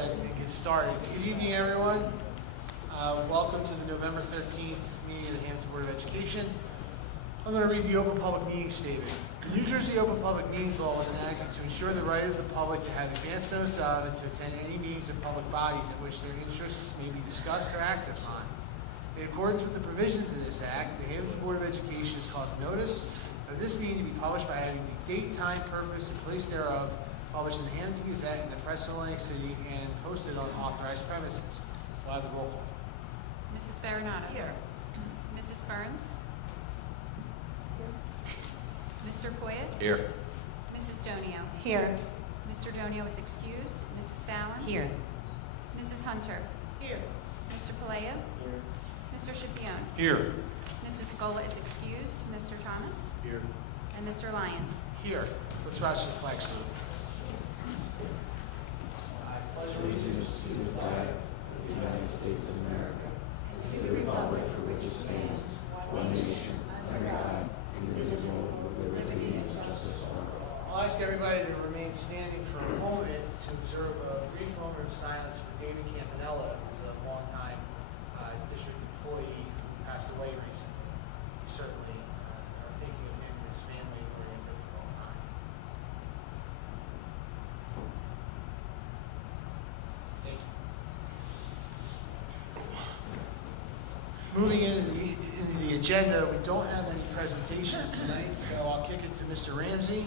ahead and get started. Good evening, everyone. Welcome to the November 13th meeting of the Hammonton Board of Education. I'm going to read the Open Public Meeting Statement. The New Jersey Open Public Meetings Law was enacted to ensure the right of the public to have advance notice of and to attend any meetings of public bodies in which their interests may be discussed or acted upon. In accordance with the provisions of this Act, the Hammonton Board of Education has caused notice of this meeting to be published by having the date, time, purpose, and place thereof published in the Hammonton Gazette and the Press of Atlantic City and posted on authorized premises. We'll have the roll call. Mrs. Baronato. Here. Mrs. Burns. Mr. Poyet. Here. Mrs. Donio. Here. Mr. Donio is excused. Mrs. Fallon. Here. Mrs. Hunter. Here. Mr. Palea. Here. Mr. Schipione. Here. Mrs. Scola is excused. Mr. Thomas. Here. And Mr. Lyons. Here. Let's rise for the flag salute. I pledge allegiance to the flag of the United States of America, and to the republic for which it stands, one nation, under God, indivisible, with liberty and justice for all. I'll ask everybody to remain standing for a moment to observe a brief moment of silence for David Campanella, who's a longtime district employee who passed away recently. We certainly are thinking of him and his family during a difficult time. Thank you. Moving into the agenda, we don't have any presentations tonight, so I'll kick it to Mr. Ramsey.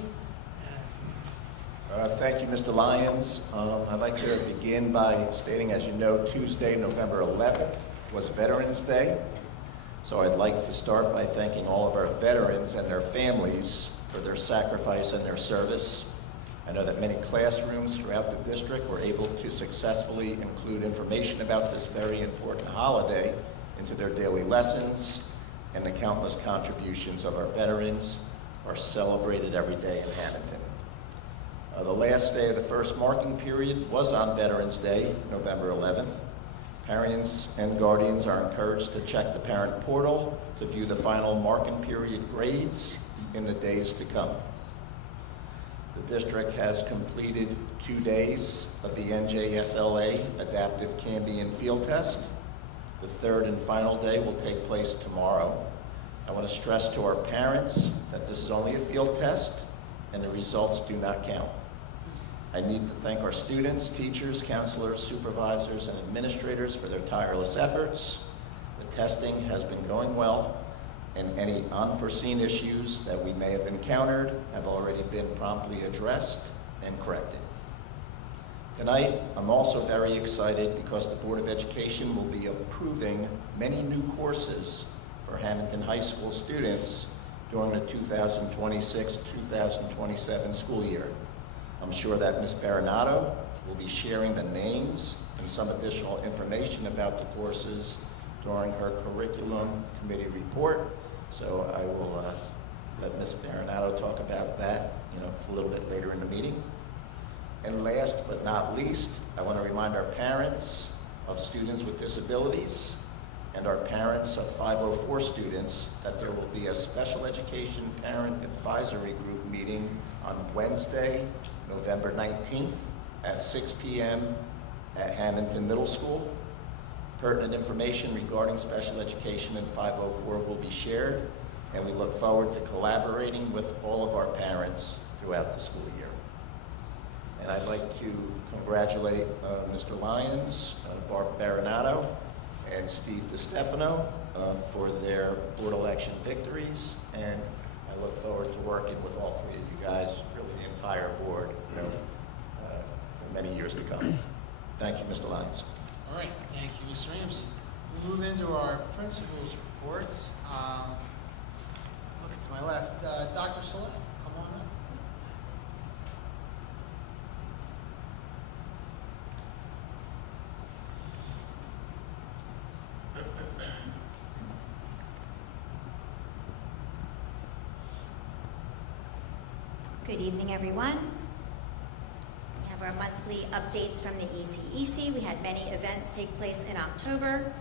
Thank you, Mr. Lyons. I'd like to begin by stating, as you know, Tuesday, November 11th was Veterans Day. So I'd like to start by thanking all of our veterans and their families for their sacrifice and their service. I know that many classrooms throughout the district were able to successfully include information about this very important holiday into their daily lessons, and the countless contributions of our veterans are celebrated every day in Hammonton. The last day of the first marking period was on Veterans Day, November 11th. Parents and guardians are encouraged to check the parent portal to view the final marking period grades in the days to come. The district has completed 2 days of the NJSLA Adaptive Cambian Field Test. The third and final day will take place tomorrow. I want to stress to our parents that this is only a field test and the results do not count. I need to thank our students, teachers, counselors, supervisors, and administrators for their tireless efforts. The testing has been going well, and any unforeseen issues that we may have encountered have already been promptly addressed and corrected. Tonight, I'm also very excited because the Board of Education will be approving many new courses for Hammonton High School students during the 2026-2027 school year. I'm sure that Ms. Baronato will be sharing the names and some additional information about the courses during her curriculum committee report. So I will let Ms. Baronato talk about that, a little bit later in the meeting. And last but not least, I want to remind our parents of students with disabilities and our parents of 504 students that there will be a special education parent advisory group meeting on Wednesday, November 19th at 6 p.m. at Hammonton Middle School. Pertinent information regarding special education in 504 will be shared, and we look forward to collaborating with all of our parents throughout the school year. And I'd like to congratulate Mr. Lyons, Barb Baronato, and Steve DiStefano for their board election victories, and I look forward to working with all three of you guys, really the entire board, for many years to come. Thank you, Mr. Lyons. All right, thank you, Mr. Ramsey. We move into our principals' reports. Look to my left, Dr. Soleil, come on up. Good evening, everyone. We have our monthly updates from the ECEC. We had many events take place in October.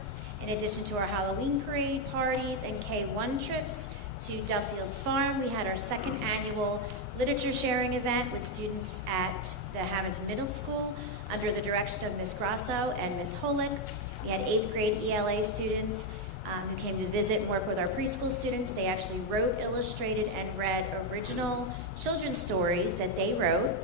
In addition to our Halloween parade, parties, and K1 trips, to Duffield's Farm. We had our second annual literature sharing event with students at the Hammonton Middle School under the direction of Ms. Grasso and Ms. Holick. We had 8th grade ELA students who came to visit and work with our preschool students. They actually wrote, illustrated, and read original children's stories that they wrote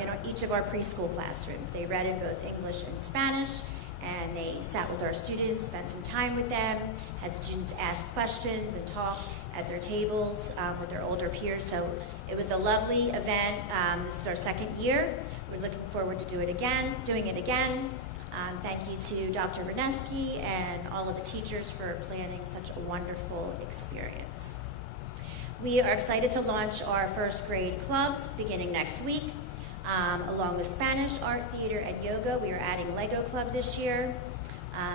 in each of our preschool classrooms. They read in both English and Spanish, and they sat with our students, spent some time with them, had students ask questions and talk at their tables with their older peers. So it was a lovely event. This is our second year. We're looking forward to doing it again. Thank you to Dr. Reneski and all of the teachers for planning such a wonderful experience. We are excited to launch our first grade clubs beginning next week. Along with Spanish, art, theater, and yoga, we are adding Lego Club this year.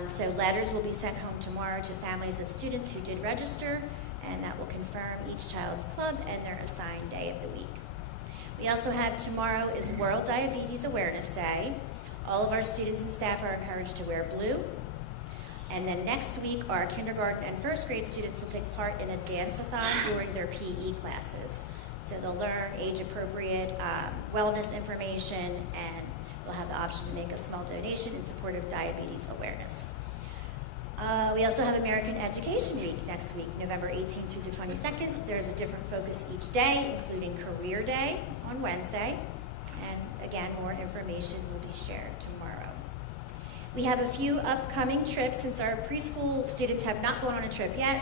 So letters will be sent home tomorrow to families of students who did register, and that will confirm each child's club and their assigned day of the week. We also have tomorrow is World Diabetes Awareness Day. All of our students and staff are encouraged to wear blue. And then next week, our kindergarten and first grade students will take part in a dance-a-thon during their PE classes. So they'll learn age-appropriate wellness information, and they'll have the option to make a small donation in support of diabetes awareness. We also have American Education Week next week, November 18th through the 22nd. There's a different focus each day, including Career Day on Wednesday. And again, more information will be shared tomorrow. We have a few upcoming trips since our preschool students have not gone on a trip yet.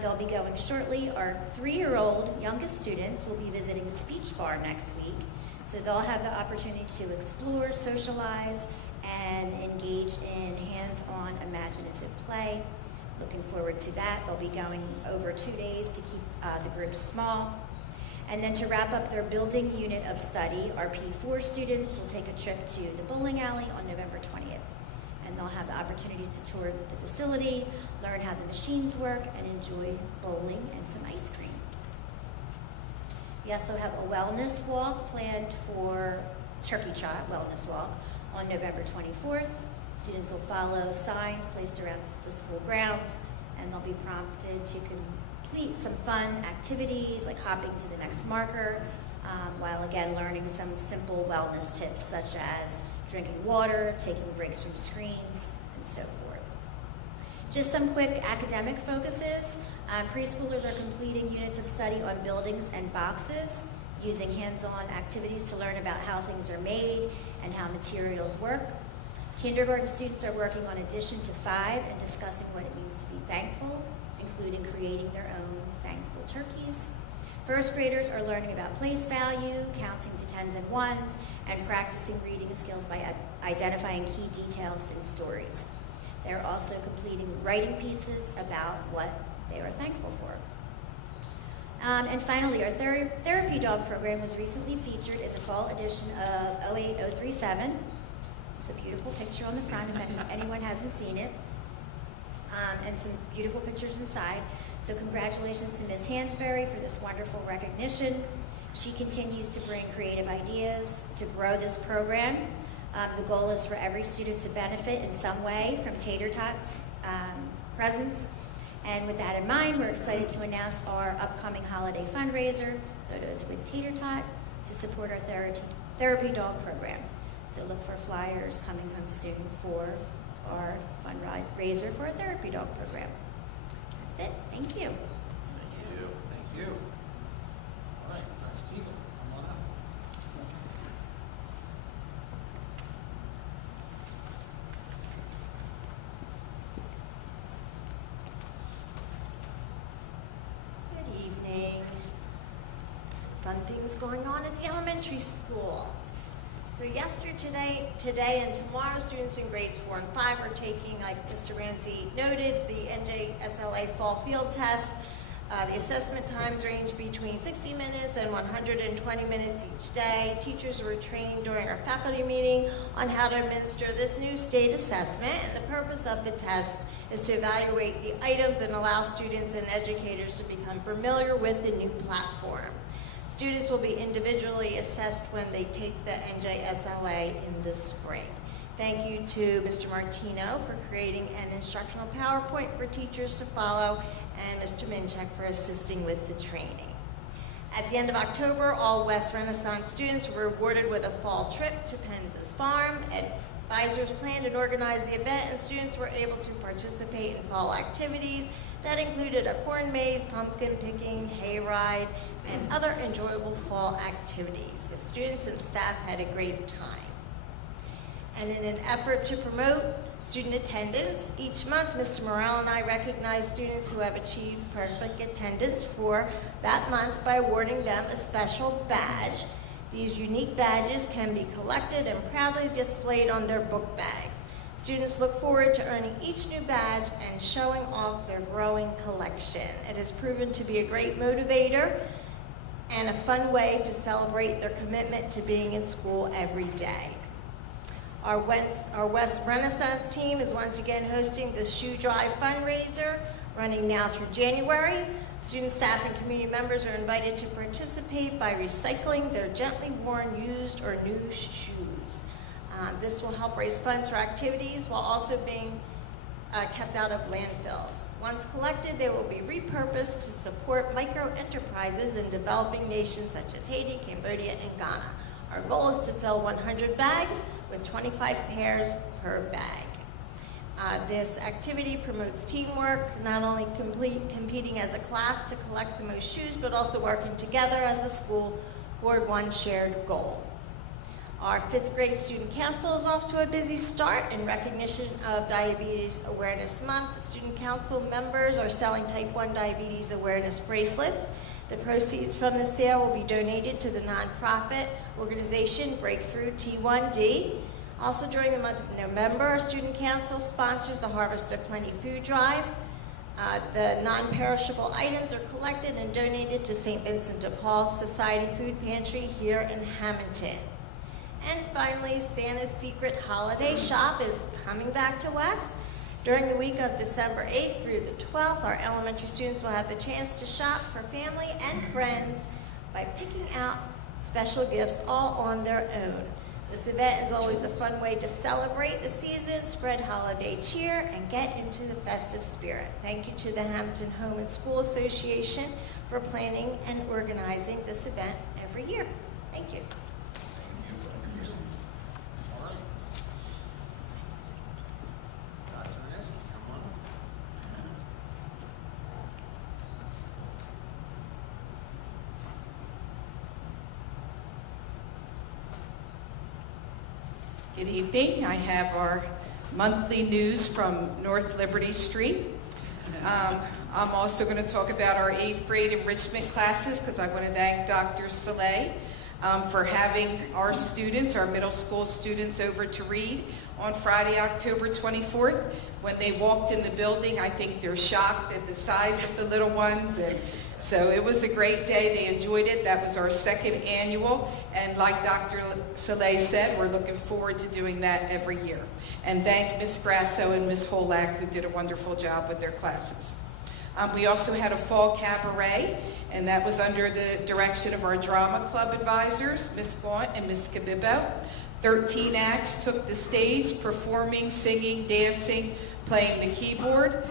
They'll be going shortly. Our 3-year-old youngest students will be visiting Speech Bar next week. So they'll have the opportunity to explore, socialize, and engage in hands-on imaginative play. Looking forward to that. They'll be going over 2 days to keep the group small. And then to wrap up their building unit of study, our P4 students will take a trip to the bowling alley on November 20th. And they'll have the opportunity to tour the facility, learn how the machines work, and enjoy bowling and some ice cream. We also have a wellness walk planned for Turkey Trot Wellness Walk on November 24th. Students will follow signs placed around the school grounds, and they'll be prompted to complete some fun activities like hopping to the next marker, while again learning some simple wellness tips such as drinking water, taking breaks from screens, and so forth. Just some quick academic focuses. Preschoolers are completing units of study on buildings and boxes, using hands-on activities to learn about how things are made and how materials work. Kindergarten students are working on addition to 5 and discussing what it means to be thankful, including creating their own thankful turkeys. First graders are learning about place value, counting to 10s and 1s, and practicing reading skills by identifying key details in stories. They're also completing writing pieces about what they are thankful for. And finally, our therapy dog program was recently featured in the fall edition of 08037. It's a beautiful picture on the front if anyone hasn't seen it. And some beautiful pictures inside. So congratulations to Ms. Hansberry for this wonderful recognition. She continues to bring creative ideas to grow this program. The goal is for every student to benefit in some way from Tater Tot's presence. And with that in mind, we're excited to announce our upcoming holiday fundraiser, Photos with Tater Tot, to support our therapy dog program. So look for flyers coming home soon for our fundraiser for our therapy dog program. That's it. Thank you. Thank you. Thank you. All right, Dr. Teagle, come on up. Good evening. Fun things going on at the elementary school. So yesterday, today, and tomorrow, students in grades 4 and 5 are taking, like Mr. Ramsey noted, the NJSLA fall field test. The assessment times range between 60 minutes and 120 minutes each day. Teachers were trained during our faculty meeting on how to administer this new state assessment, and the purpose of the test is to evaluate the items and allow students and educators to become familiar with the new platform. Students will be individually assessed when they take the NJSLA in the spring. Thank you to Mr. Martino for creating an instructional PowerPoint for teachers to follow, and Mr. Minchek for assisting with the training. At the end of October, all West Renaissance students were rewarded with a fall trip to Penz's farm. Advisors planned and organized the event, and students were able to participate in fall activities that included a corn maze, pumpkin picking, hayride, and other enjoyable fall activities. The students and staff had a great time. And in an effort to promote student attendance, each month Mr. Morrell and I recognize students who have achieved perfect attendance for that month by awarding them a special badge. These unique badges can be collected and proudly displayed on their book bags. Students look forward to earning each new badge and showing off their growing collection. It has proven to be a great motivator and a fun way to celebrate their commitment to being in school every day. Our West Renaissance team is once again hosting the Shoe Drive fundraiser, running now through January. Students, staff, and community members are invited to participate by recycling their gently worn, used, or new shoes. This will help raise funds for activities while also being kept out of landfills. Once collected, they will be repurposed to support micro-enterprises in developing nations such as Haiti, Cambodia, and Ghana. Our goal is to fill 100 bags with 25 pairs per bag. This activity promotes teamwork, not only competing as a class to collect the most shoes, but also working together as a school toward one shared goal. Our 5th grade student council is off to a busy start in recognition of Diabetes Awareness Month. The student council members are selling type 1 diabetes awareness bracelets. The proceeds from the sale will be donated to the nonprofit organization Breakthrough T1D. Also during the month of November, our student council sponsors the Harvest of Plenty food drive. The non-perishable items are collected and donated to St. Vincent de Paul Society Food Pantry here in Hammonton. And finally, Santa's Secret Holiday Shop is coming back to us. During the week of December 8th through the 12th, our elementary students will have the chance to shop for family and friends by picking out special gifts all on their own. This event is always a fun way to celebrate the season, spread holiday cheer, and get into the festive spirit. Thank you to the Hammonton Home and School Association for planning and organizing this event every year. Thank you. All right. Dr. Renesky, come on. Good evening. I have our monthly news from North Liberty Street. I'm also going to talk about our 8th grade enrichment classes because I want to thank Dr. Soleil for having our students, our middle school students, over to read on Friday, October 24th. When they walked in the building, I think they're shocked at the size of the little ones. And so it was a great day. They enjoyed it. That was our 2nd annual. And like Dr. Soleil said, we're looking forward to doing that every year. And thank Ms. Grasso and Ms. Holak, who did a wonderful job with their classes. We also had a fall cabaret, and that was under the direction of our drama club advisors, Ms. Gaunt and Ms. Cabibbo. 13 acts took the stage, performing, singing, dancing, playing the keyboard.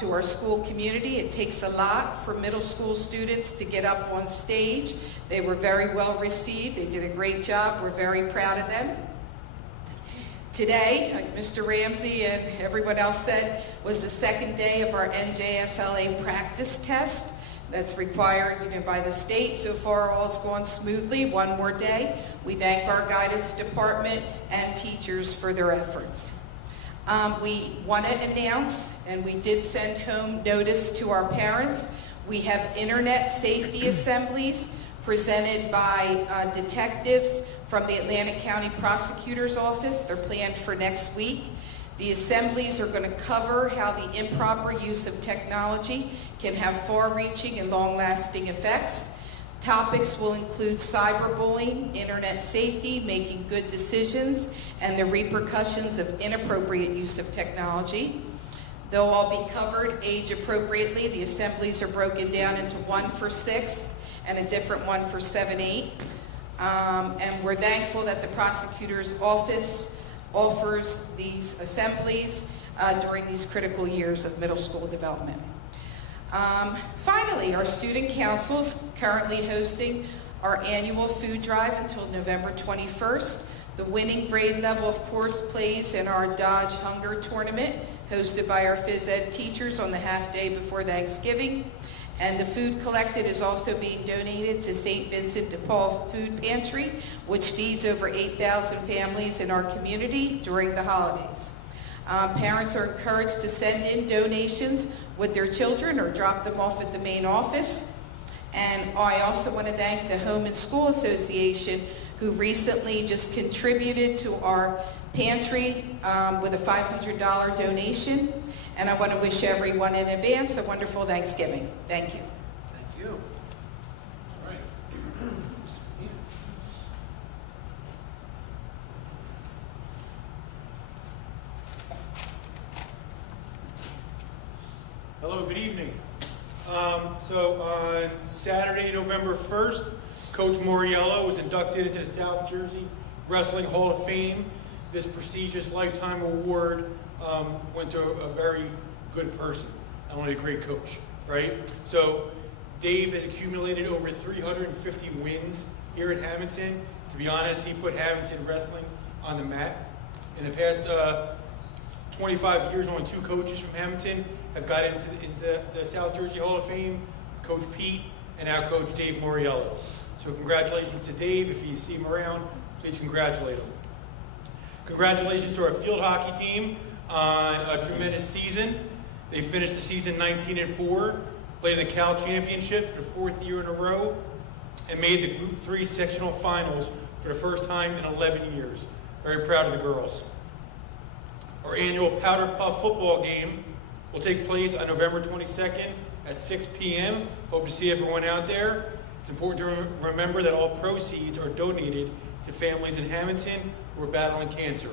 To our school community. It takes a lot for middle school students to get up on stage. They were very well received. They did a great job. We're very proud of them. Today, like Mr. Ramsey and everyone else said, was the 2nd day of our NJSLA practice test that's required by the state. So far, all's gone smoothly. One more day. We thank our guidance department and teachers for their efforts. We want to announce, and we did send home notice to our parents, we have internet safety assemblies presented by detectives from the Atlantic County Prosecutor's Office. They're planned for next week. The assemblies are going to cover how the improper use of technology can have far-reaching and long-lasting effects. Topics will include cyberbullying, internet safety, making good decisions, and the repercussions of inappropriate use of technology. They'll all be covered age appropriately. The assemblies are broken down into one for 6th and a different one for 7-8. And we're thankful that the prosecutor's office offers these assemblies during these critical years of middle school development. Finally, our student council's currently hosting our annual food drive until November 21st. The winning grade level, of course, plays in our Dodge Hunger Tournament, hosted by our phys ed teachers on the half day before Thanksgiving. And the food collected is also being donated to St. Vincent de Paul Food Pantry, which feeds over 8,000 families in our community during the holidays. Parents are encouraged to send in donations with their children or drop them off at the main office. And I also want to thank the Home and School Association, who recently just contributed to our pantry with a $500 donation. And I want to wish everyone in advance a wonderful Thanksgiving. Thank you. Thank you. All right. Mr. Medina. Hello, good evening. So on Saturday, November 1st, Coach Moriello was inducted into the South Jersey Wrestling Hall of Fame. This prestigious lifetime award went to a very good person, not only a great coach, right? So Dave has accumulated over 350 wins here at Hammonton. To be honest, he put Hammonton wrestling on the map. In the past 25 years, only 2 coaches from Hammonton have got into the South Jersey Hall of Fame, Coach Pete and now Coach Dave Moriello. So congratulations to Dave. If you see him around, please congratulate him. Congratulations to our field hockey team on a tremendous season. They finished the season 19-4, played in the Cal Championship for the 4th year in a row, and made the Group 3 sectional finals for the first time in 11 years. Very proud of the girls. Our annual Powder Puff football game will take place on November 22nd at 6 p.m. Hope to see everyone out there. It's important to remember that all proceeds are donated to families in Hammonton who are battling cancer.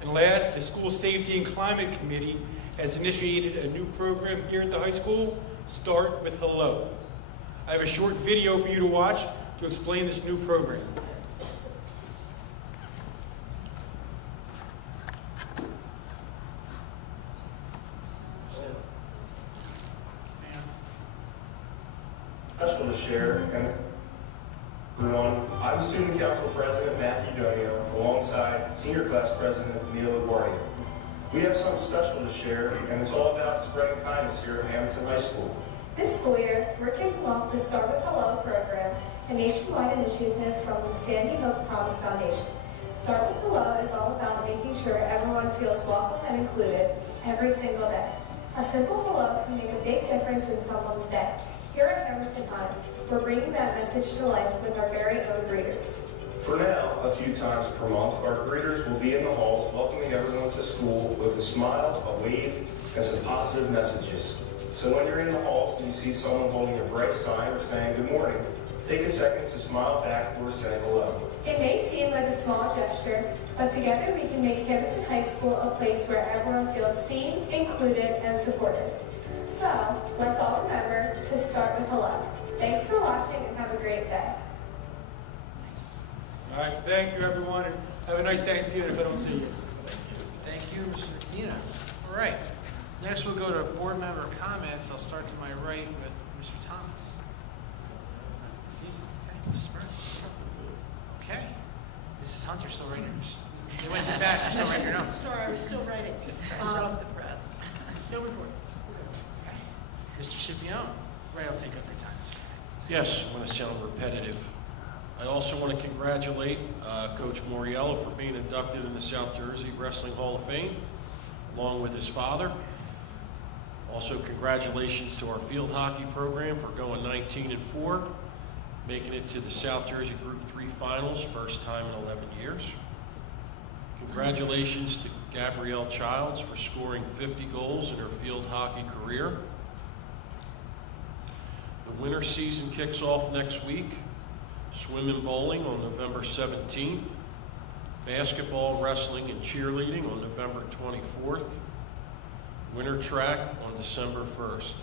And last, the School Safety and Climate Committee has initiated a new program here at the high school, Start with Hello. I have a short video for you to watch to explain this new program. Special to share, everyone. I'm Student Council President Matthew Donio, alongside Senior Class President Neil LaGuardia. We have something special to share, and it's all about spreading kindness here at Hammonton High School. This school year, we're kicking off the Start with Hello program, a nationwide initiative from the Sandy Hook Promise Foundation. Start with Hello is all about making sure everyone feels welcome and included every single day. A simple hello can make a big difference in someone's day. Here at Hammonton High, we're bringing that message to life with our very own greeters. For now, a few times per month, our greeters will be in the halls welcoming everyone to school with a smile, a wave, and some positive messages. So when you're in the halls and you see someone holding a bright sign or saying good morning, take a second to smile back or say hello. It may seem like a small gesture, but together we can make Hammonton High School a place where everyone feels seen, included, and supported. So, let's all remember to start with hello. Thanks for watching and have a great day. All right, thank you everyone, and have a nice Thanksgiving if I don't see you. Thank you, Mr. Medina. All right. Next, we'll go to board member comments. I'll start to my right with Mr. Thomas. See? Okay, Mrs. Burns. Okay. Mrs. Hunter, still writing yours. You went too fast. You're still writing your notes. Sorry, I was still writing. Hot off the press. No report. Okay. Mr. Scipione. Ray, I'll take up your time. Yes, I want to sound repetitive. I also want to congratulate Coach Moriello for being inducted in the South Jersey Wrestling Hall of Fame, along with his father. Also, congratulations to our field hockey program for going 19-4, making it to the South Jersey Group 3 Finals, first time in 11 years. Congratulations to Gabrielle Childs for scoring 50 goals in her field hockey career. The winter season kicks off next week. Swim and bowling on November 17th. Basketball, wrestling, and cheerleading on November 24th. Winter track on December 1st.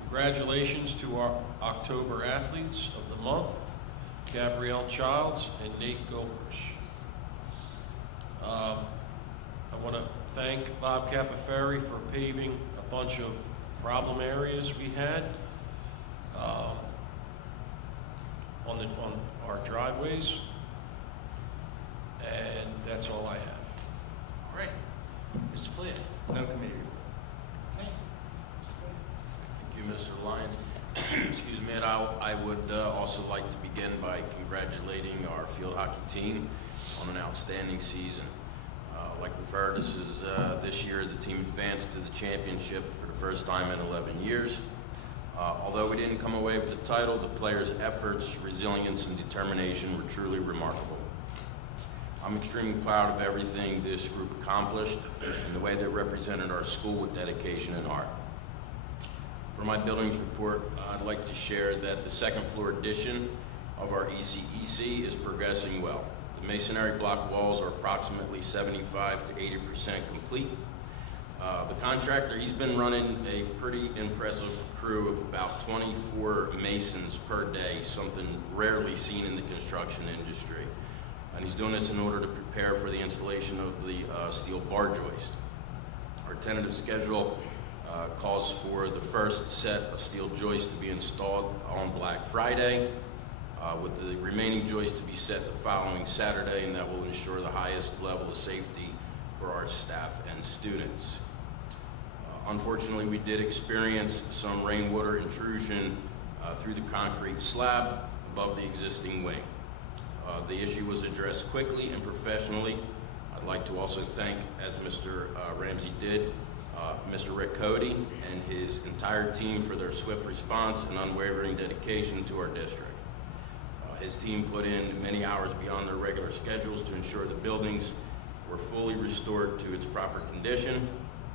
Congratulations to our October athletes of the month, Gabrielle Childs and Nate Gobers. I want to thank Bob Capaferri for paving a bunch of problem areas we had on our driveways, and that's all I have. All right. Mr. Polito. No committee. Okay. Thank you, Mr. Lyons. Excuse me, and I would also like to begin by congratulating our field hockey team on an outstanding season. Like we've heard, this year the team advanced to the championship for the first time in 11 years. Although we didn't come away with the title, the players' efforts, resilience, and determination were truly remarkable. I'm extremely proud of everything this group accomplished and the way they represented our school with dedication and heart. For my buildings report, I'd like to share that the second floor addition of our ECEC is progressing well. The masonry block walls are approximately 75 to 80% complete. The contractor, he's been running a pretty impressive crew of about 24 masons per day, something rarely seen in the construction industry. And he's doing this in order to prepare for the installation of the steel bar joist. Our tentative schedule calls for the first set of steel joists to be installed on Black Friday, with the remaining joists to be set the following Saturday, and that will ensure the highest level of safety for our staff and students. Unfortunately, we did experience some rainwater intrusion through the concrete slab above the existing wing. The issue was addressed quickly and professionally. I'd like to also thank, as Mr. Ramsey did, Mr. Rick Cody and his entire team for their swift response and unwavering dedication to our district. His team put in many hours beyond their regular schedules to ensure the buildings were fully restored to its proper condition.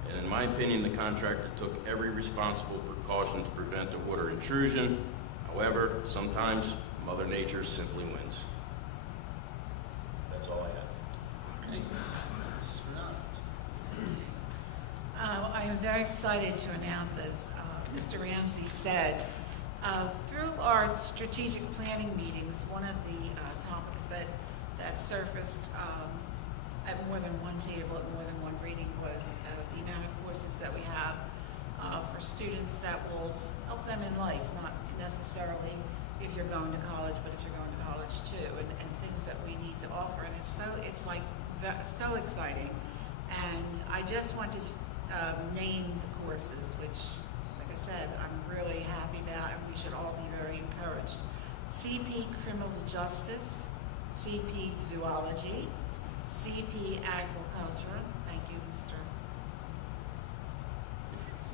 And in my opinion, the contractor took every responsible precaution to prevent the water intrusion. However, sometimes Mother Nature simply wins. That's all I have. Thank you. Mrs. Renata. I am very excited to announce, as Mr. Ramsey said, through our strategic planning meetings, one of the topics that surfaced at more than one table, at more than one reading, was the amount of courses that we have for students that will help them in life, not necessarily if you're going to college, but if you're going to college too, and things that we need to offer. And it's so exciting. And I just want to name the courses, which, like I said, I'm really happy about, and we should all be very encouraged. CP Criminal Justice, CP Zoology, CP Agriculture. Thank you, Mr.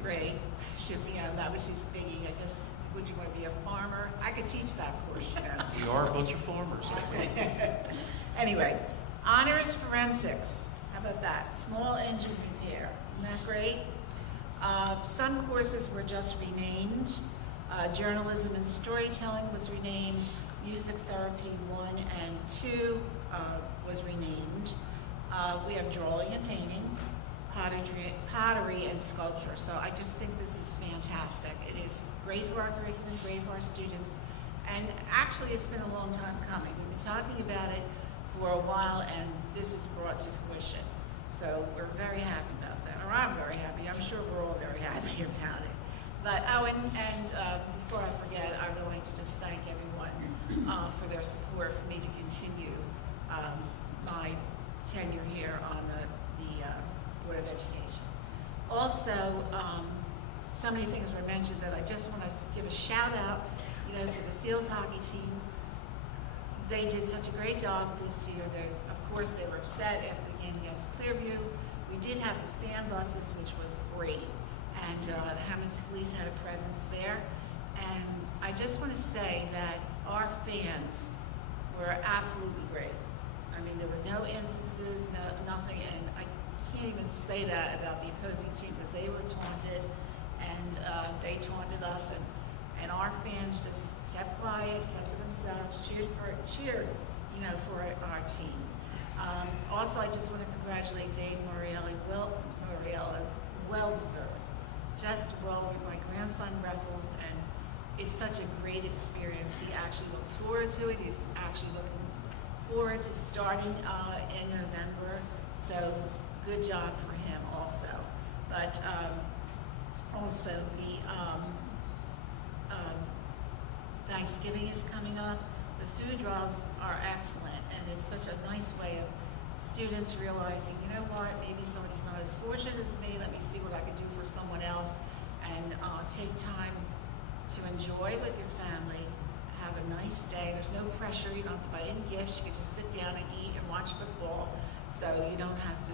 Gray. Should be on, that was his biggie. I guess, would you want to be a farmer? I could teach that course, you know. We are a bunch of farmers, I think. Anyway, Honors Forensics. How about that? Small engine repair. Isn't that great? Some courses were just renamed. Journalism and storytelling was renamed. Music therapy 1 and 2 was renamed. We have drawing and painting, pottery and sculpture. So I just think this is fantastic. It is great for our curriculum, great for our students. And actually, it's been a long time coming. We've been talking about it for a while, and this is brought to fruition. So we're very happy about that, or I'm very happy. I'm sure we're all very happy about it. But, before I forget, I would like to just thank everyone for their support for me to continue my tenure here on the Board of Education. Also, so many things were mentioned that I just want to give a shout out, to the field hockey team. They did such a great job this year. Of course, they were upset after the game against Clearview. We did have the fan buses, which was great, and the Hammonton Police had a presence there. And I just want to say that our fans were absolutely great. I mean, there were no instances, nothing, and I can't even say that about the opposing team because they were taunted, and they taunted us, and our fans just kept quiet, kept to themselves, cheered for our team. Also, I just want to congratulate Dave Morielli, well deserved. Just well, my grandson wrestles, and it's such a great experience. He actually looks forward to it. He's actually looking forward to starting in November So good job for him also. But also the Thanksgiving is coming up. The food drives are excellent, and it's such a nice way of students realizing, you know what, maybe somebody's not as fortunate as me, let me see what I can do for someone else, and take time to enjoy with your family, have a nice day. There's no pressure, you don't have to buy any gifts, you can just sit down and eat and watch football, so you don't have to,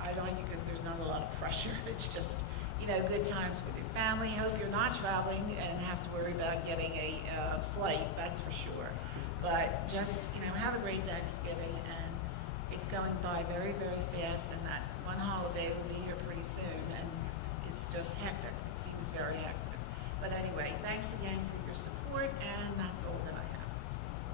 I like it because there's not a lot of pressure, it's just, you know, good times with your family. Hope you're not traveling and have to worry about getting a flight, that's for sure. But just, you know, have a great Thanksgiving, and it's going by very, very fast, and that one holiday will be here pretty soon, and it's just hectic. It seems very hectic. But anyway, thanks again for your support, and that's all that I have.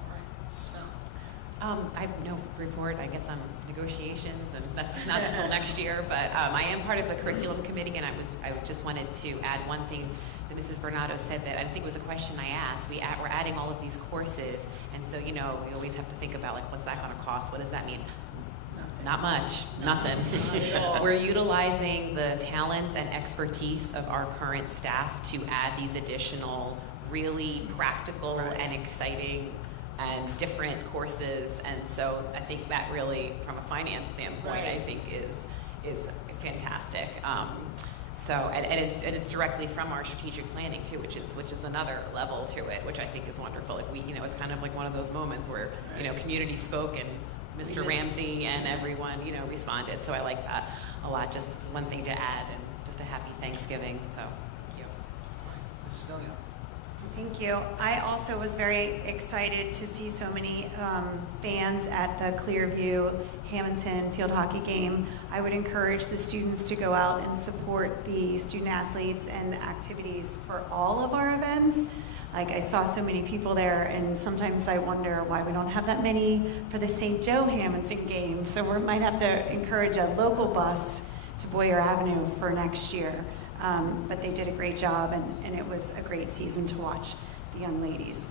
All right, Mrs. Fallon. I have no report. I guess I'm negotiations, and that's not until next year. But I am part of the curriculum committee, and I just wanted to add one thing that Mrs. Bernardo said that I think was a question I asked. We're adding all of these courses, and so you know we always have to think about like what's that going to cost? What does that mean? Not much, nothing. We're utilizing the talents and expertise of our current staff to add these additional, really practical and exciting and different courses, and so I think that really, from a finance standpoint, I think is fantastic. And it's directly from our strategic planning too, which is another level to it, which I think is wonderful. Like it's kind of like one of those moments where community spoke and Mr. Ramsey and everyone responded. So I like that a lot. Just one thing to add, and just a happy Thanksgiving. So thank you. Mrs. Delia. Thank you. I also was very excited to see so many fans at the Clearview Hammonton field hockey game. I would encourage the students to go out and support the student athletes and the activities for all of our events. Like, I saw so many people there, and sometimes I wonder why we don't have that many for the St. Joe Hammonton game. So we might have to encourage a local bus to Boyer Avenue for next year. But they did a great job, and it was a great season to watch the young ladies.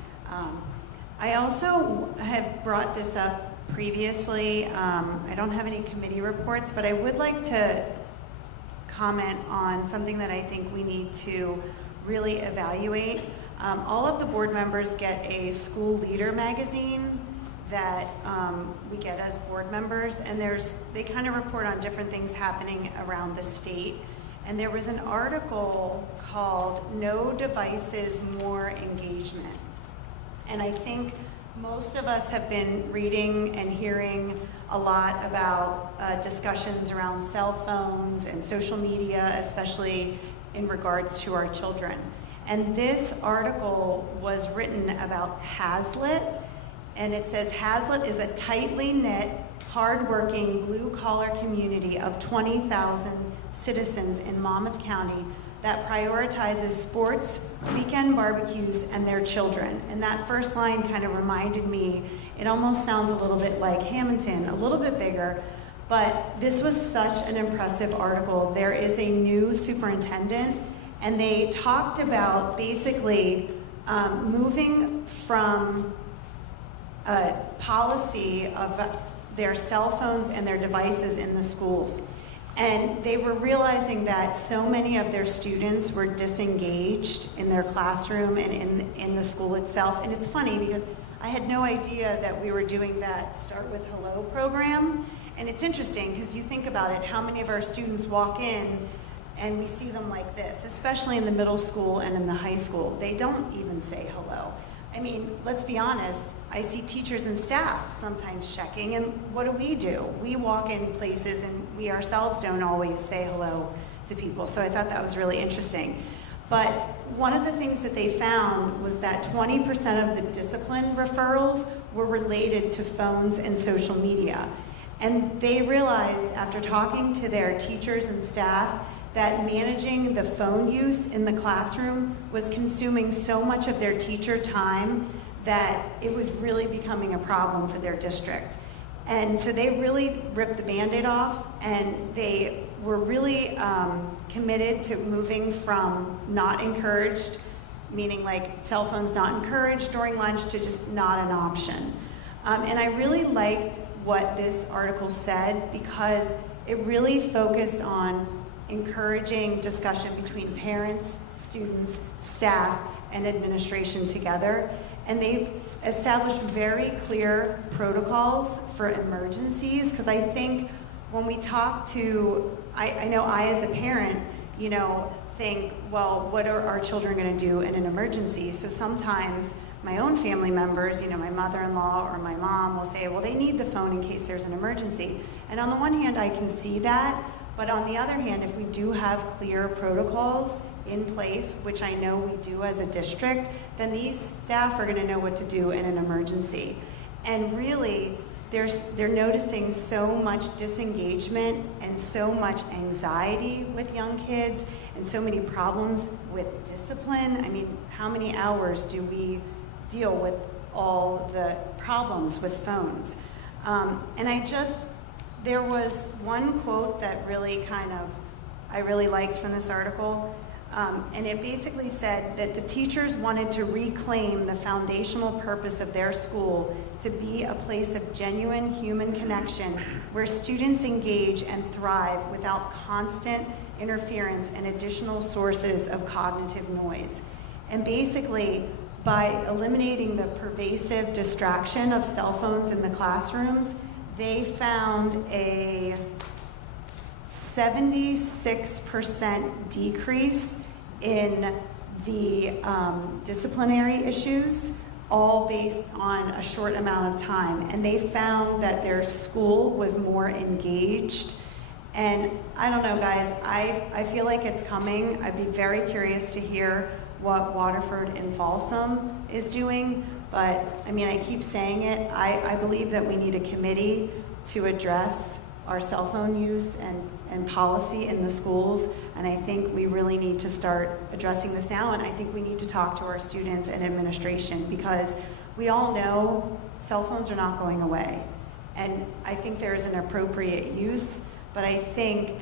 I also have brought this up previously. I don't have any committee reports, but I would like to comment on something that I think we need to really evaluate. All of the board members get a school leader magazine that we get as board members, and they kind of report on different things happening around the state. And there was an article called No Devices, More Engagement. And I think most of us have been reading and hearing a lot about discussions around cell phones and social media, especially in regards to our children. And this article was written about Hazlitt, and it says Hazlitt is a tightly knit, hardworking, blue-collar community of 20,000 citizens in Monmouth County that prioritizes sports, weekend barbecues, and their children. And that first line kind of reminded me, it almost sounds a little bit like Hammonton, a little bit bigger, but this was such an impressive article. There is a new superintendent, and they talked about basically moving from a policy of their cell phones and their devices in the schools. And they were realizing that so many of their students were disengaged in their classroom and in the school itself. And it's funny because I had no idea that we were doing that Start With Hello program. And it's interesting because you think about it, how many of our students walk in and we see them like this, especially in the middle school and in the high school. They don't even say hello. I mean, let's be honest, I see teachers and staff sometimes checking, and what do? We walk in places and we ourselves don't always say hello to people, so I thought that was really interesting. But one of the things that they found was that 20% of the discipline referrals were related to phones and social media. And they realized after talking to their teachers and staff that managing the phone use in the classroom was consuming so much of their teacher time that it was really becoming a problem for their district. And so they really ripped the Band-Aid off, and they were really committed to moving from not encouraged, meaning like cell phones not encouraged during lunch, to just not an option. And I really liked what this article said because it really focused on encouraging discussion between parents, students, staff, and administration together. And they've established very clear protocols for emergencies, because I think when we talk to, I know I as a parent, you know, think, well, what are our children going to do in an emergency? So sometimes my own family members, you know, my mother-in-law or my mom will say, well, they need the phone in case there's an emergency. And on the one hand, I can see that, but on the other hand, if we do have clear protocols in place, which I know we do as a district, then these staff are going to know what to do in an emergency. And really, they're noticing so much disengagement and so much anxiety with young kids and so many problems with discipline. I mean, how many hours do we deal with all the problems with phones? There was one quote that really I really liked from this article. And it basically said that the teachers wanted to reclaim the foundational purpose of their school to be a place of genuine human connection where students engage and thrive without constant interference and additional sources of cognitive noise. And basically, by eliminating the pervasive distraction of cell phones in the classrooms, they found a 76% decrease in the disciplinary issues, all based on a short amount of time. And they found that their school was more engaged. And I don't know, guys, I feel like it's coming. I'd be very curious to hear what Waterford and Folsom is doing. But I mean, I keep saying it, I believe that we need a committee to address our cell phone use and policy in the schools, and I think we really need to start addressing this now, and I think we need to talk to our students and administration, because we all know cell phones are not going away, and I think there's an appropriate use, but I think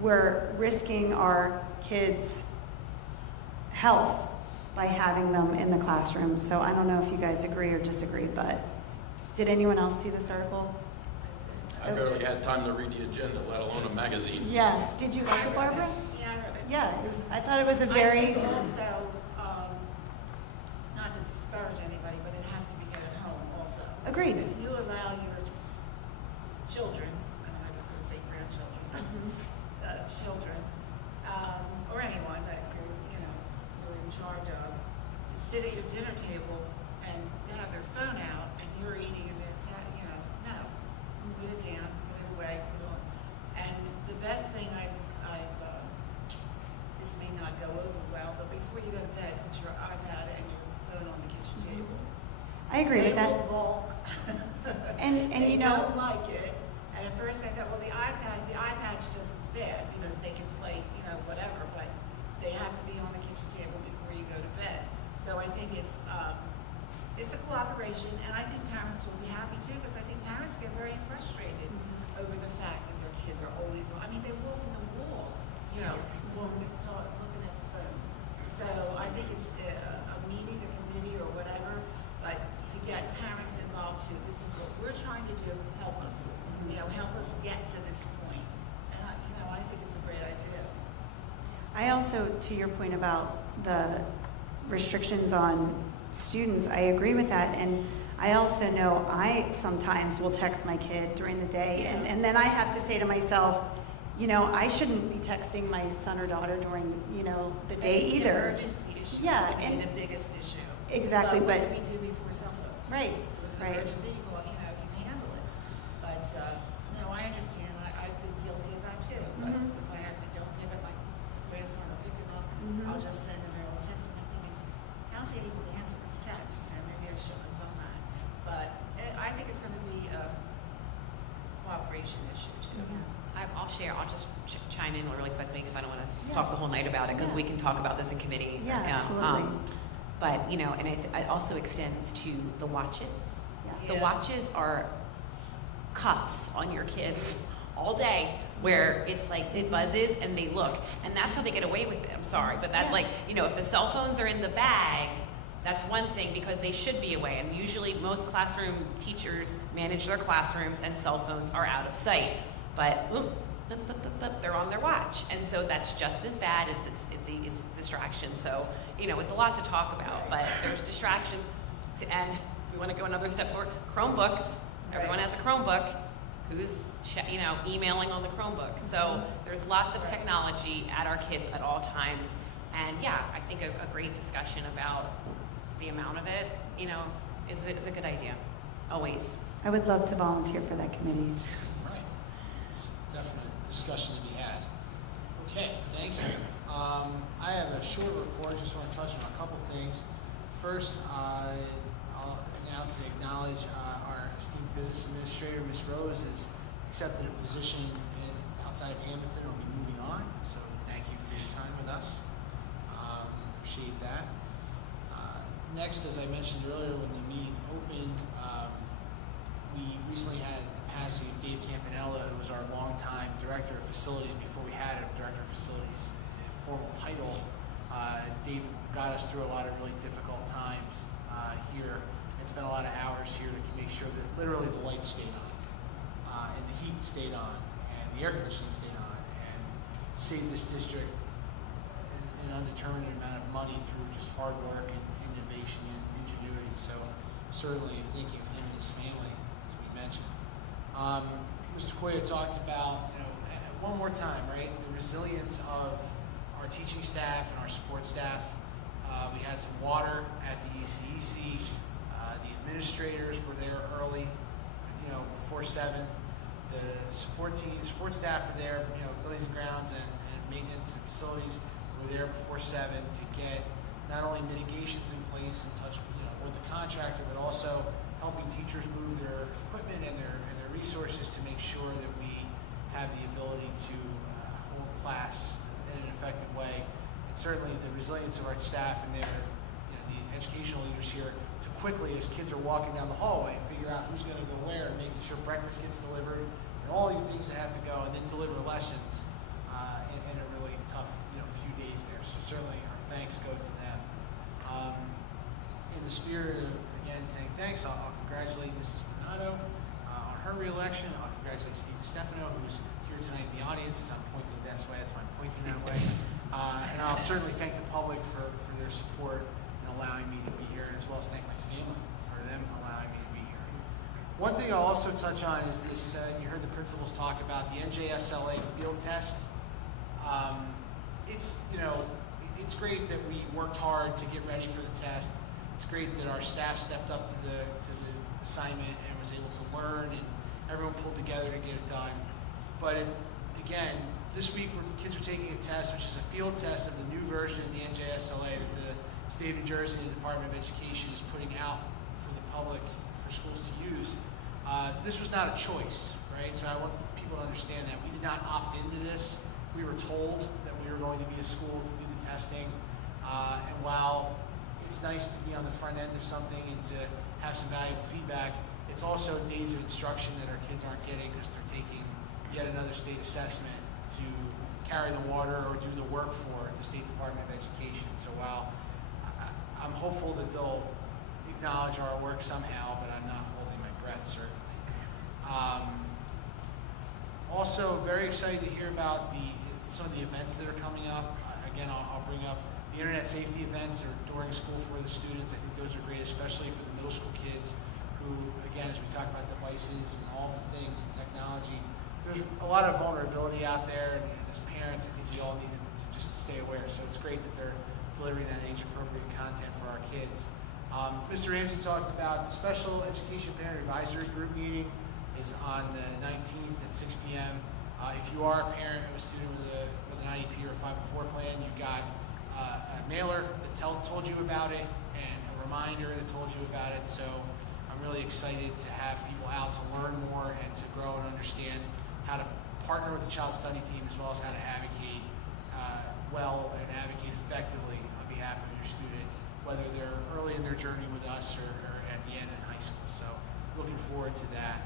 we're risking our kids' health by having them in the classroom. So I don't know if you guys agree or disagree, but did anyone else see this article? I barely had time to read the agenda, let alone a magazine. Yeah. Did you like it, Barbara? Yeah, I read it. Yeah. I thought it was a very. I think also, not to disparage anybody, but it has to begin at home also. Agreed. If you allow your children, I know I was going to say grandchildren, children, or anyone that you're in charge of, to sit at your dinner table and they have their phone out and you're eating and they're no. Put it down, put it away, put it on. And the best thing this may not go over well, but before you go to bed, put your iPad and your phone on the kitchen table. I agree with that. They will balk. And they don't like it. And at first I thought, well, the iPad's just as bad because they can play, whatever, but they have to be on the kitchen table before you go to bed. So I think it's a cooperation, and I think parents will be happy too, because I think parents get very frustrated over the fact that their kids are always on. I mean, they walk in the walls, when we talk, looking at the phone. So I think it's a meeting, a committee, or whatever, but to get parents involved too. This is what we're trying to do. Help us, help us get to this point. And I think it's a great idea. I also, to your point about the restrictions on students, I agree with that. And I also know I sometimes will text my kid during the day, and then I have to say to myself, I shouldn't be texting my son or daughter during, the day either. Emergency issue Yeah, is going to and be the biggest issue. Exactly, but but what did we do before cell phones? Right, It was an right. emergency, you handle it. But no, I understand. I've been guilty of that too. But if I have to don't pick up my grandson or pick him up, I'll just send him a little text. And I'm thinking, how's he able to answer this text? Maybe I shouldn't have done that. But I think it's going to be a cooperation issue too. I'll share. I'll just chime in really quickly because I don't want to talk the whole night about it, because we can talk about this in committee. Yeah, absolutely. But and it also extends to the watches. Yeah. The watches are cuffs on your kids all day, where it's like it buzzes and they look, and that's how they get away with it. I'm sorry, but that's if the cell phones are in the bag, That's one thing, because they should be away, and usually most classroom teachers manage their classrooms and cell phones are out of sight. But they're on their watch, and so that's just as bad. It's distraction. So it's a lot to talk about, but there's distractions. And we want to go another step forward. Chromebooks. Everyone has a Chromebook. Who's emailing on the Chromebook? So there's lots of technology at our kids at all times, and yeah, I think a great discussion about the amount of it, is a good idea. Always. I would love to volunteer for that committee. Right. Definitely discussion to be had. Okay, thank you. I have a short report. Just want to touch on a couple things. First, I'll announce and acknowledge our esteemed business administrator, Ms. Rose, has accepted a position outside of Hammonton and will be moving on. So thank you for your time with us. Appreciate that. Next, as I mentioned earlier, when the meeting opened, we recently had the passing of Dave Campanella, who was our longtime director of facilities before we had a director of facilities formal title. Dave got us through a lot of really difficult times here and spent a lot of hours here to make sure that literally the lights stayed on and the heat stayed on and the air conditioning stayed on and saved this district an undetermined amount of money through just hard work and innovation and ingenuity. So certainly thinking of him and his family, as we mentioned. Mr. Koya talked about, one more time, right, the resilience of our teaching staff and our support staff. We had some water at the ECEC. The administrators were there early, before 7. The support staff were there, buildings and grounds and maintenance and facilities were there before 7 to get not only mitigations in place and touch, with the contractor, but also helping teachers move their equipment and their resources to make sure that we have the ability to hold class in an effective way. And certainly the resilience of our staff and their, the educational leaders here to quickly, as kids are walking down the hallway, figure out who's going to go where and making sure breakfast gets delivered and all these things that have to go, and then deliver lessons in a really tough, few days there. So certainly our thanks go to them. In the spirit of, again, saying thanks, I'll congratulate Mrs. Bernardo on her re-election. I'll congratulate Steve DiStefano, who's here tonight in the audience, as I'm pointing that way. That's why I'm pointing that way. And I'll certainly thank the public for their support in allowing me to be here, and as well as thank my family for them allowing me to be here. One thing I'll also touch on is this, you heard the principals talk about the NJSLA field test. It's great that we worked hard to get ready for the test. It's great that our staff stepped up to the assignment and was able to learn, and everyone pulled together to get it done. But again, this week the kids are taking a test, which is a field test of the new version of the NJSLA that the state of New Jersey and the Department of Education is putting out for the public, for schools to use. This was not a choice, right? So I want people to understand that we did not opt into this. We were told that we were going to be a school to do the testing, and while it's nice to be on the front end of something and to have some valuable feedback, it's also days of instruction that our kids aren't getting because they're taking yet another state assessment to carry the water or do the work for the State Department of Education. So while I'm hopeful that they'll acknowledge our work somehow, but I'm not holding my breath, certainly. Also, very excited to hear about some of the events that are coming up. Again, I'll bring up the internet safety events are during school for the students. I think those are great, especially for the middle school kids who, again, as we talk about devices and all the things and technology, there's a lot of vulnerability out there, and as parents, I think we all need to just stay aware. So it's great that they're delivering that age-appropriate content for our kids. Mr. Ramsey talked about the Special Education Parent Advisory Group meeting is on the 19th at 6 p.m. If you are a parent of a student with an IEP or a 504 plan, you got a mailer that told you about it and a reminder that told you about it. So I'm really excited to have people out to learn more and to grow and understand how to partner with the child study team, as well as how to advocate well and advocate effectively on behalf of your student, whether they're early in their journey with us or at the end in high school. So looking forward to that.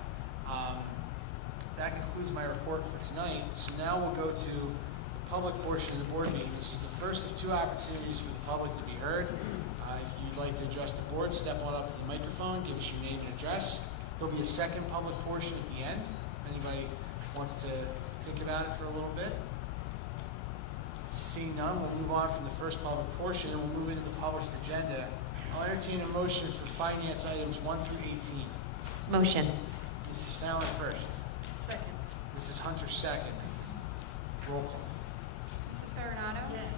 That concludes my report for tonight. So now we'll go to the public portion of the board meeting. This is the first of two opportunities for the public to be heard. If you'd like to address the board, step on up to the microphone, give us your name and address. There'll be a second public portion at the end, if anybody wants to think about it for a little bit. Seeing none, we'll move on from the first public portion and we'll move into the published agenda. I'll entertain a motion for finance items 1 through 18. Motion. Mrs. Fallon first. Second. Mrs. Hunter second. Roll call. Mrs. Baronato? Yes.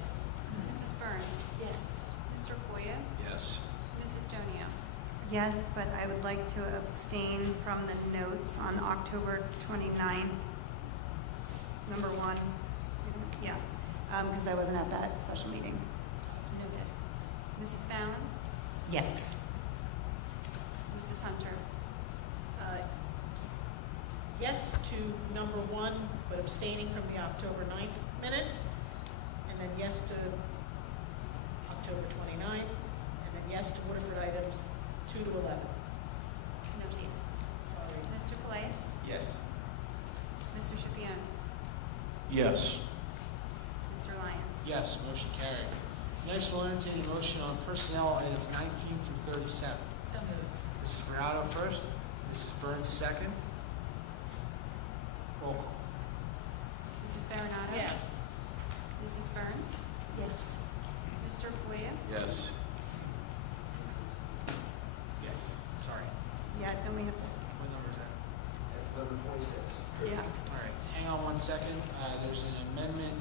Mrs. Burns? Yes. Mr. Poya? Yes. Mrs. Donio? Yes, but I would like to abstain from the notes on October 29th. Number 1. Yeah, because I wasn't at that special meeting. Noted. Mrs. Fallon? Yes. Mrs. Hunter? Yes to number 1, but abstaining from the October 9th minutes. And then yes to October 29th. And then yes to Waterford items 2 to 11. Noted. Sorry. Mr. Palais? Yes. Mr. Schipione? Yes. Mr. Lyons? Yes, motion carried. Next, we'll entertain a motion on personnel items 19 through 37. So moved. Mrs. Bernardo first, Mrs. Burns second. Roll call. Mrs. Baronato? Yes. Mrs. Burns? Yes. Mr. Poya? Yes. Yes. Sorry. Yeah, don't we have, What number is that? That's number 26. yeah. All right, hang on one second. There's an amendment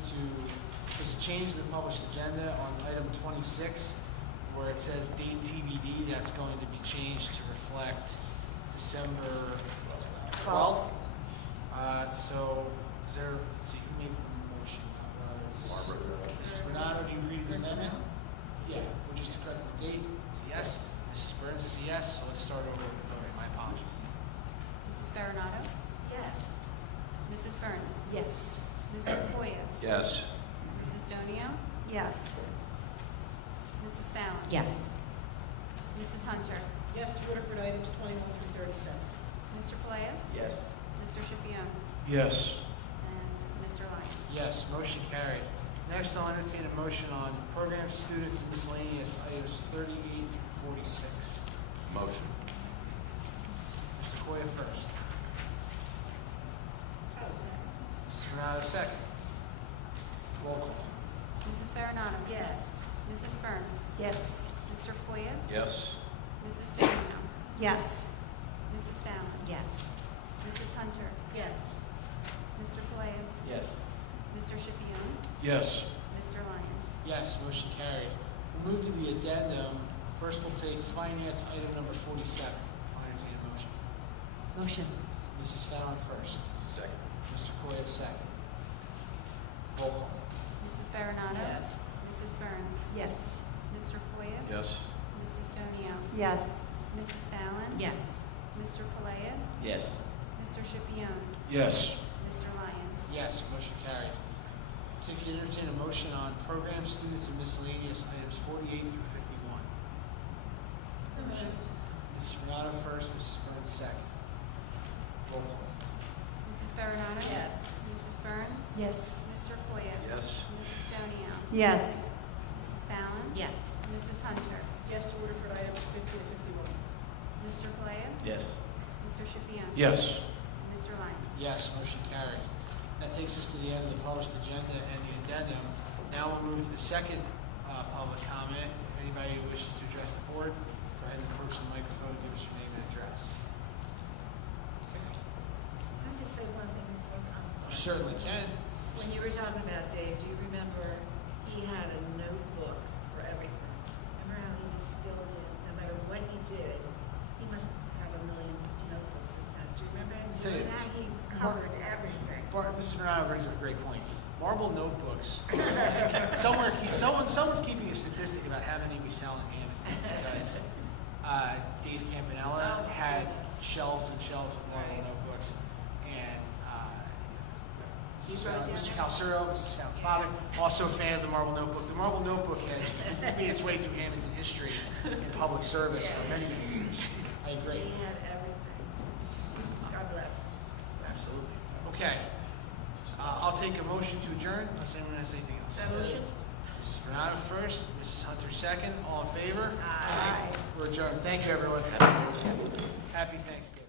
there's a change to the published agenda on item 26 where it says date TBD. That's going to be changed to reflect December 12th. So is there, let's see, who made the motion? Barbara. Mrs. Bernardo, do you agree to the amendment? Yeah, we're just to correct the date. It's a yes. Mrs. Burns is a yes, so let's start over with the voting. My apologies. Mrs. Baronato? Yes. Mrs. Burns? Yes. Mr. Poya? Yes. Mrs. Donio? Yes. Mrs. Fallon? Yes. Mrs. Hunter? Yes to Waterford items 21 through 37. Mr. Palais? Yes. Mr. Schipione? Yes. And Mr. Lyons? Yes, motion carried. Next, I'll entertain a motion on program students and miscellaneous items 38 through 46. Motion. Mr. Koya first. Oh, second. Mrs. Renato second. Roll call. Mrs. Baronato? Yes. Mrs. Burns? Yes. Mr. Poya? Yes. Mrs. Donio? Yes. Mrs. Fallon? Yes. Mrs. Hunter? Yes. Mr. Palais? Yes. Mr. Schipione? Yes. Mr. Lyons? Yes, motion carried. We'll move to the addendum. First, we'll take finance item number 47. I'll entertain a motion. Motion. Mrs. Fallon first. Second. Mr. Koya second. Roll call. Mrs. Baronato? Yes. Mrs. Burns? Yes. Mr. Poya? Yes. Mrs. Donio? Yes. Mrs. Fallon? Yes. Mr. Palais? Yes. Mr. Schipione? Yes. Mr. Lyons? Yes, motion carried. Take entertain a motion on program students and miscellaneous items 48 through 51. So moved. Mrs. Renato first, Mrs. Burns second. Roll call. Mrs. Baronato? Yes. Mrs. Burns? Yes. Mr. Poya? Yes. Mrs. Donio? Yes. Mrs. Fallon? Yes. Mrs. Hunter? Yes to Waterford items 50 to 51. Mr. Palais? Yes. Mr. Schipione? Yes. Mr. Lyons? Yes, motion carried. That takes us to the end of the published agenda and the addendum. Now we'll move to the second public comment. If anybody wishes to address the board, go ahead and approach the microphone and give us your name and address. Okay. Can I just say one thing? I'm You sorry. certainly can. When you were talking about Dave, do you remember he had a notebook for everything? Remember how he just fills it, no matter what he did? He must have a million notebooks this house. Do you remember him Say doing it. that? He covered everything. Mrs. Renato brings up a great point. Marble notebooks. Someone's keeping a statistic about how many we sell in Hammonton because Dave Campanella had shelves and shelves of marble Right. notebooks, and He wrote down Mr. everything. Calcero, Mrs. Fallon's father, also a fan of the marble notebook. The marble notebook has made its way through Hammonton history in public service for many, many years. I agree. He had everything. God bless. Absolutely. Okay. I'll I'll take a motion to adjourn, unless anyone has anything else. Motion? Mrs. Granado first, Mrs. Hunter second, all in favor? Aye. We're adjourned. Thank you, everyone. Happy Thanksgiving.